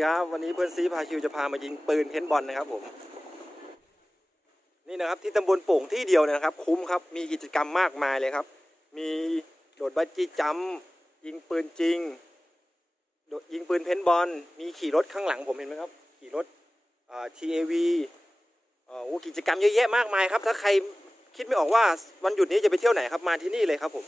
ดีครับ วันนี้เพื่อนซีพาชิวจะพามายิงปืนเพนบอลนะครับผม นี่นะครับที่ตำบลโป่งที่เดียวนะครับ คุ้มครับ มีกิจกรรมมากมายเลยครับ มีโดดบัจจี้จัมยิงปืนจริงโดดยิงปืนเพนบอล มีขี่รถข้างหลังผมเห็นไหมครับ ขี่รถอ่า TAV อ่าโอ้กิจกรรมเยอะแยะมากมายครับ ถ้าใครคิดไม่ออกว่าวันหยุดนี้จะไปเที่ยวไหนครับ มาที่นี่เลยครับผม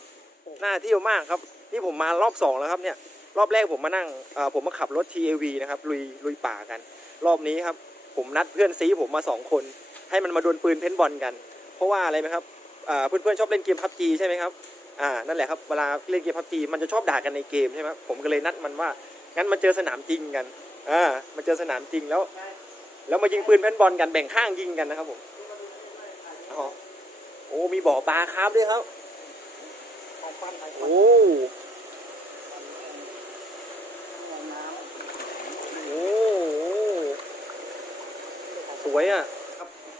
น่าเที่ยวมากครับ นี่ผมมารอบสองแล้วครับเนี่ย รอบแรกผมมานั่งเอ่อผมมาขับรถ TAV นะครับลุยลุยป่ากัน รอบนี้ครับ ผมนัดเพื่อนซีผมมาสองคน ให้มันมาดวลปืนเพนบอลกัน เพราะว่าอะไรไหมครับอ่าเพื่อนๆชอบเล่นเกมพับจีใช่ไหมครับอ่านั่นแหละครับเวลาเล่นเกมพับจีมันจะชอบด่ากันในเกมใช่ไหมครับผมก็เลยนัดมันว่างั้นมาเจอสนามจริงกันอ่ามาเจอสนามจริงแล้ว แล้วมายิงปืนเพนบอลกันแบ่งข้างยิงกันนะครับผมอ๋อโอ้มีบ่อปลาคาร์ฟด้วยครับโอ้ โอ้โห สวยอะ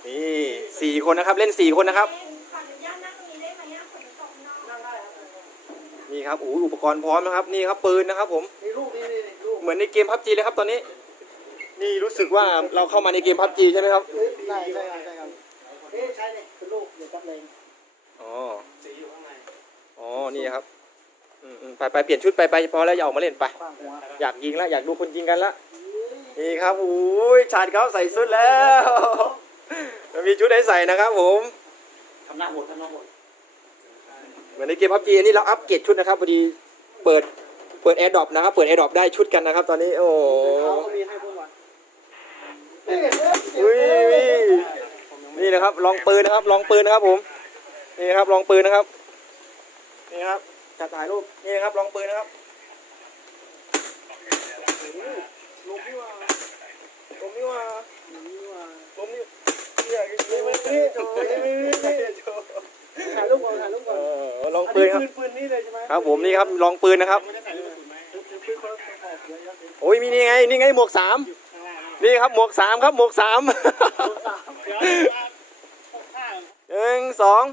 นี่สี่คนนะครับ เล่นสี่คนนะครับขออนุญาตนั่งตรงนี้ได้ไหมอะฝนตกนอกนั่งได้นี่ครับโอ้โหอุปกรณ์พร้อมนะครับ นี่ครับปืนนะครับ ผมมีลูกนี่นี่นี่ลูกเหมือนในเกมพับจีเลยครับ ตอนนี้ นี่รู้สึกว่าเราเข้ามาในเกมพับจีใช่ไหมครับใช่ใช่ใช่ครับเอ๊ะใช่เนี่ยเป็นลูกเดี๋ยวจำเลยอ๋อสีอยู่ข้างในอ๋อนี่ครับอืมอืมไปไปเปลี่ยนชุดไปไปพอแล้วอย่าออกมาเล่นไปข้างหัวอยากยิงแล้วอยากดูคนยิงกันละ นี่ครับโอ้ยชาดเขาใส่ชุดแล้วมีชุดให้ใส่นะครับผมทำหน้าหดทำหน้าหดเหมือนในเกมพับจีอันนี้เราอัปเกรดชุดนะครับพอดีเปิดเปิดแอร์ดรอปนะครับเปิดแอร์ดรอปได้ชุดกันนะครับ ตอนนี้โอ้โหเขาก็มีให้พวกวันอุ้ยนี่นะครับลองปืนนะครับลองปืนนะครับผมนี่นะครับลองปืนนะครับนี่ครับจะถ่ายรูปนี่นะครับลองปืนนะครับลมที่ว่า ลมนี่ว่านี่ว่าลมนี่เนี่ยนี่มันนี่โชว์นี่นี่นี่โชว์ถ่ายรูปก่อนถ่ายรูปเอก่อนอลองปืนครับปืนปืนนี่เลยใช่ไหมครับผมนี่ครับลองปืนนะครับไม่ได้ใส่ลูกกระสุนไหมปืนคนละกระบอกเยอะแยะเลยโอ้ยมีนี่ไงนี่ไงหมวกสามข้างล่างนี่ครับหมวกสามครับหมวกสามเดี๋ยวมาข้างหนึ่งสอง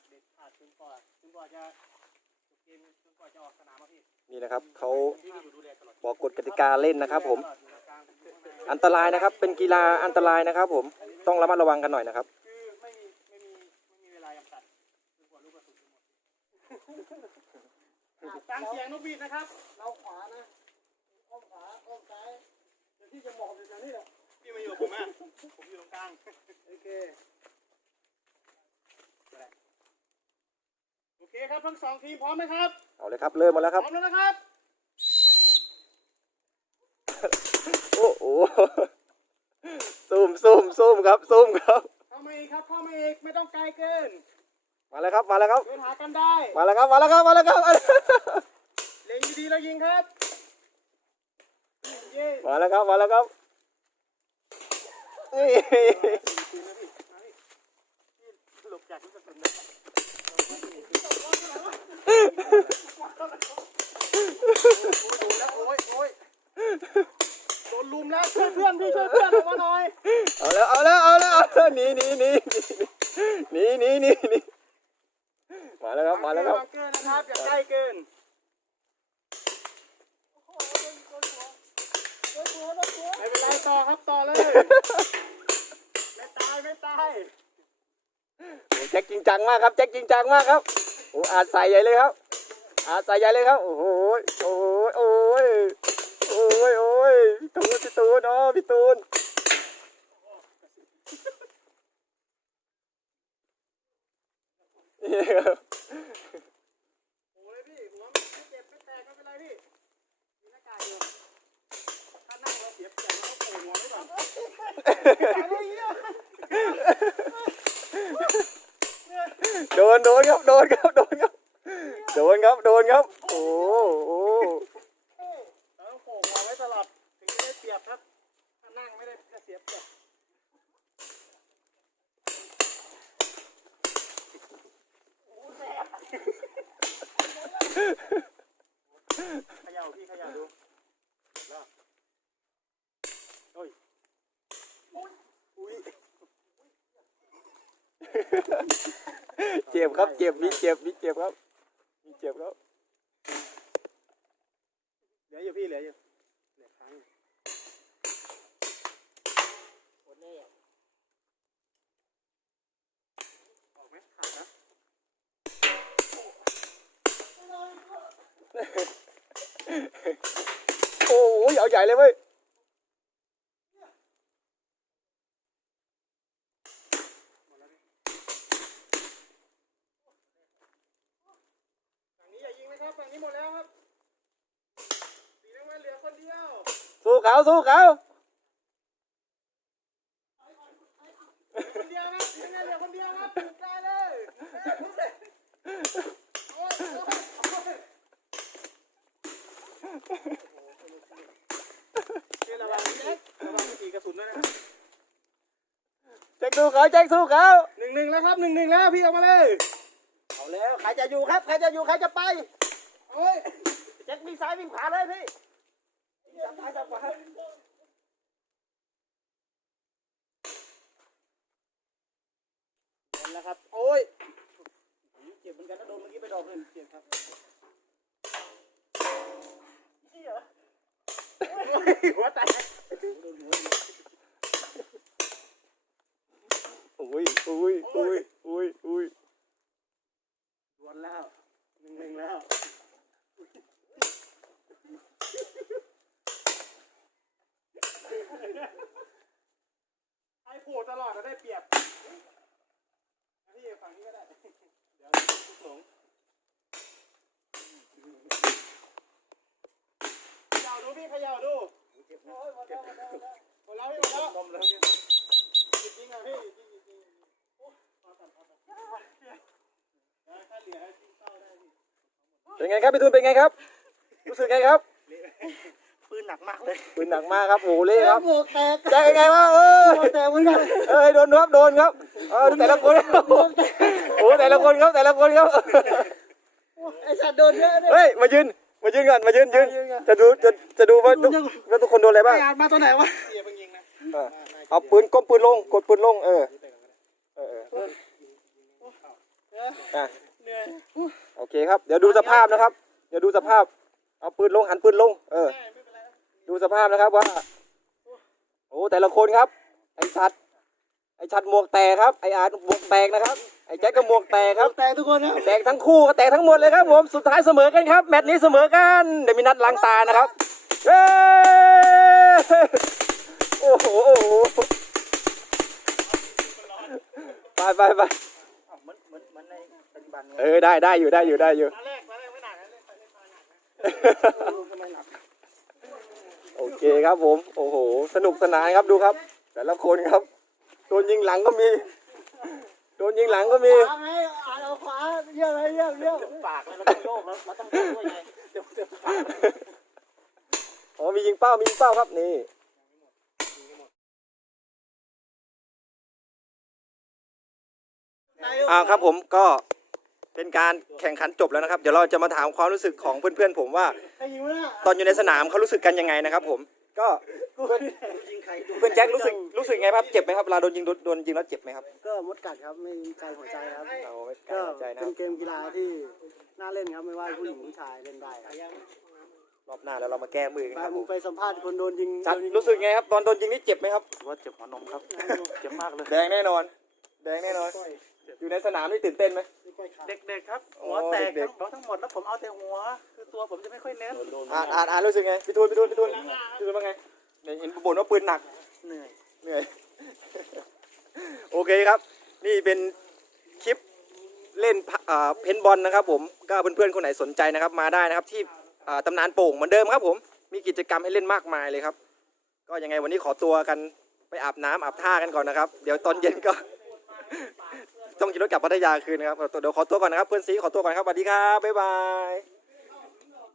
ากากเด็ดขาดจนกว่าจนกว่าจะจบเกมจนกว่าจะออกสนามอะพี่นี่นะครับเขาที่อยู่ดูแลตลอดบอกกฎกติกาเล่นนะครับ ผมอันตรายนะครับ เป็นกีฬาอันตรายนะครับ ผมต้องระมัดระวังกันหน่อยนะครับ คือไม่มีไม่มีไม่มีเวลาจำกัดจนกว่าลูกกระสุนจะหมดฟังเสียงนกบีดนะครับ เราขวานะอ้อมขวาอ้อมซ้ายเดี๋ยวที่จะหมอบอยู่แถวนี้แหละพี่มาอยู่กับผมอะผมอยู่ตรงกลางโอเคโอ เคครับทั้งสองทีมพร้อมไหมครับ เอาเลยครับเริ่มมาแล้วพครับ ร้อมแล้วนะครับโอ้โหซูมซูมซูมครับซูมครับ เข้ามาอีกครับเข้ามาอีกไม่ต้องไกลเกินมาแล้วครับมาแล้วครับ เดินหากันได้มาแล้วครับมาแล้วครับมาแล้วครับเล็งดีๆแล้วยิงครับเย้มาแล้วครับมาแล้วครับนี่ปืนนะพี่มาพี่พี่หลบจากลูกกระสุนนะ โอ้ยโอ้ยโดนลุมแล้วช่วยเพื่อนพี่ช่วยเพื่อนออกมาหน่อยเอาแล้วเอาแล้วเอาแล้วเอาแล้วหนีหนีหนีหนีหนีหนีหนีมาแล้วครับมาแล้วครับเกอร์นะครับอย่าใกล้เกินไม่เป็นไรต่อครับต่อเลยไม่ตายไม่ตายโอ้แจ็คจริงจังมากครับแจ็คจริงจังมากครับโอ้อาจใส่ใหญ่เลยครับ อาใส่ใหญ่เลยครับ โอ้โหโอ้ยโอ้ยโอ้ยโอ้ยพี่ตูนพี่ตูนอ๋อพี่ตูนนี่ครับโอ้ยพี่หัวไม่เจ็บไม่แตกไม่เป็นไรพี่มีหน้ากากอยู่ถ้านั่งเราเสียเปรียบเราต้องโผล่หัวไว้ก่อนโดนโดนครับโดนครับโดน ดนครับ โดนครับ โอ้โหเราต้องโผล่หัวไว้ตลอดถึงจะได้เปรียบครับ ถ้านั่งไม่ได้จะเสียเปรียบเขย่าพี่เขย่าดูแล้วเฮ้ยอุ้ยเจ็บครับ เจ็บมีเจ็บมีเจ็บครับมีเจ็บครับ เหลืออยู่พี่เหลืออยู่เหลือครั้งออกไหมขาดนะโอ้ยเอาใหญ่เลยเว้ย ฝั่งนี้อย่ายิงนะครับฝั่งนี้หมดแล้วครับสีน้ำเงินเหลือคนเดียว สู้เขาสู้เขาคนเดียวครับสีน้ำเงินเหลือคนเดียวครับถูกได้เลยโอ้ยโอ้ยโอ้ยนี่ระวังเล็กระวังสีกระสุนด้วยนะครับแจ็คสู้เขาแจ็คสู้เขาหนึ่งหนึ่งแล้วครับหนึ่งหนึ่งแล้วพี่ออกมาเลย เอาแล้วใครจะอยู่ครับใครจะอยู่ใครจะไปโอ้ยแจ็ควิ่งซ้ายวิ่งขวาเลยพี่ จับซ้ายจับขวาเห็นแล้วครับ โอ้ยเจ็บเหมือนกันนะโดนเมื่อกี้ไปดอกหนึ่งเจ็บครับหัวแตกอุ้ยอุ้ยอุ้ยอุ้ยอุ้ยดวนแล้วหนึ่งหนึ่งแล้วให้ผูดตลอดจะได้เปรียบพี่ฝั่งนี้ก็ได้ เดี๋ยวทุกหลง นี่เขย่าดูโอ้ยหมดแล้วหมดแล้วหมดแล้วหมดแล้วพี่หมดแล้วจริงอะพี่จริงจริงโอ้ยพอก่อนพอก่อนถ้าเหลือให้พี่เข้าได้พี่เป็นไงครับพี่ตูนเป็นไงครับ รู้สึกไงครับ ปืนหนักมากเลย ปืนหนักมากครับโอ้โหเล่ครับหมวกแตกแจ็คเป็นไงวะเออหมวกแตกเหมือนกันเอ้ยโดนครับโดนครับเออแต่ละคนโอ้แต่ละคนครับแต่ละคนครับไอสัตว์โดนเยอะเนี่ยเฮ้ยมายืน มายืนก่อนมายืนยืนจะดูจะจะดูว่าทุกว่าทุกคนโดนอะไรบ้างไอ้อาร์ตมาตัวไหนวะเสียเพิ่งยิงนะเออเอาปืนก้มปืนลงกดปืนลงเออเออเอออะเหนื่อยโอเคครับ เดี๋ยวดูสภาพนะครับ เดี๋ยวดูสภาพ เอาปืนลงหันปืนลง เออ ดูสภาพนะครับว่า โอ้แต่ละคนครับ ไอ้ชัด ไอ้ชัดหมวกแตกครับ ไอ้อาร์ตหมวกแตกนะครับ ไอ้แจ็คก็หมวกแตกครับ แตกทุกคนนะแตกทั้งคู่ก็แตกทั้งหมดเลยครับผมสุดท้ายเสมอกันครับ แมตช์นี้เสมอกันเดี๋ยวมีนัดล้างตานะครับเย้โอ้โหโอ้โหไปไปไปเหมือนเหมือนเหมือนในปัจจุบันไงเออได้ได้อยู่ได้อยู่ได้อยู่มาแรกมาแรกไม่หนักนะเล่นไปเล่นมาหนักนะลูกทำไมหนักโอเคครับผม โอ้โห สนุกสนานครับดูครับ แต่ละคนครับ โดนยิงหลังก็มี โดนยิงหลังก็มีขวาไงอ่านเอาขวาเยี่ยมเลยเยี่ยมเยี่ยมปากแล้วเราต้องโยกแล้วเราต้องโยกด้วยไงเดี๋ยวเดี๋ยวปากอ๋อมียิงเป้ามียิงเป้าครับนี่อ่าครับผมก็เป็นการแข่งขันจบแล้วนะครับ เดี๋ยวเราจะมาถามความรู้สึกของเพื่อนๆผมว่า ตอนอยู่ในสนามเขารู้สึกกันยังไงนะครับผม ก็เพื่อนยิงใครดูเพื่อนแจ็ครู้สึกรู้สึกไงครับเจ็บไหมครับเวลาโดนยิงโดนโดนยิงแล้วเจ็บไหมครับก็มดกัดครับไม่มีใจหัวใจครับเอาไม่กก็ล้าใจนะคเป็รันบเกมกีฬาที่น่าเล่นครับไม่ว่าผู้หญิงผู้ชายเล่นได้ครับรอบหน้าแล้วเรามาแก้มือกันไปครับผผมมไปสัมภาษณ์คนโดนยิงชัดโดนยิงรู้สึกไงครับตอนโดนยิงนี่เจ็บไหมครับว่าเจ็บหัวนมครับ เจ็บมากเลย แดงแน่นอน แดงแน่นอน อยู่ในสนามนี่ตื่นเต้นไหมเด็กๆครับโอ้หัวแตกเด็ทั้กงทั้งหมดแล้วผมเอาแต่หัว คือตัวผมจะไม่ค่อยเน้นอ่านอ่านอ่านรู้สึกไงพี่ทูนพี่ทูนพี่ทูนพี่ทูนว่าไงเนี่ยเห็นบ่นว่าปืนหนักเหนื่อยเหนื่อยโอเคครับ นี่เป็นคลิปเล่นพะอ่าเพนบอลนะครับ ผมก็เพื่อนๆคนไหนสนใจนะครับ มาได้นะครับ ที่อ่าตำนานโป่งเหมือนเดิมครับ ผมมีกิจกรรมให้เล่นมากมายเลยครับ ก็ยังไงวันนี้ขอตัวกันไปอาบน้ำอาบท่ากันก่อนนะครับ เดี๋ยวตอนเย็นก็ ต้องขี่รถกลับพัทยาคืนนะครับเดี๋ยวขอตัวก่อนนะครับเพื่อนซีขอตัวก่อนครับสวัสดีครับบ๊ายบาย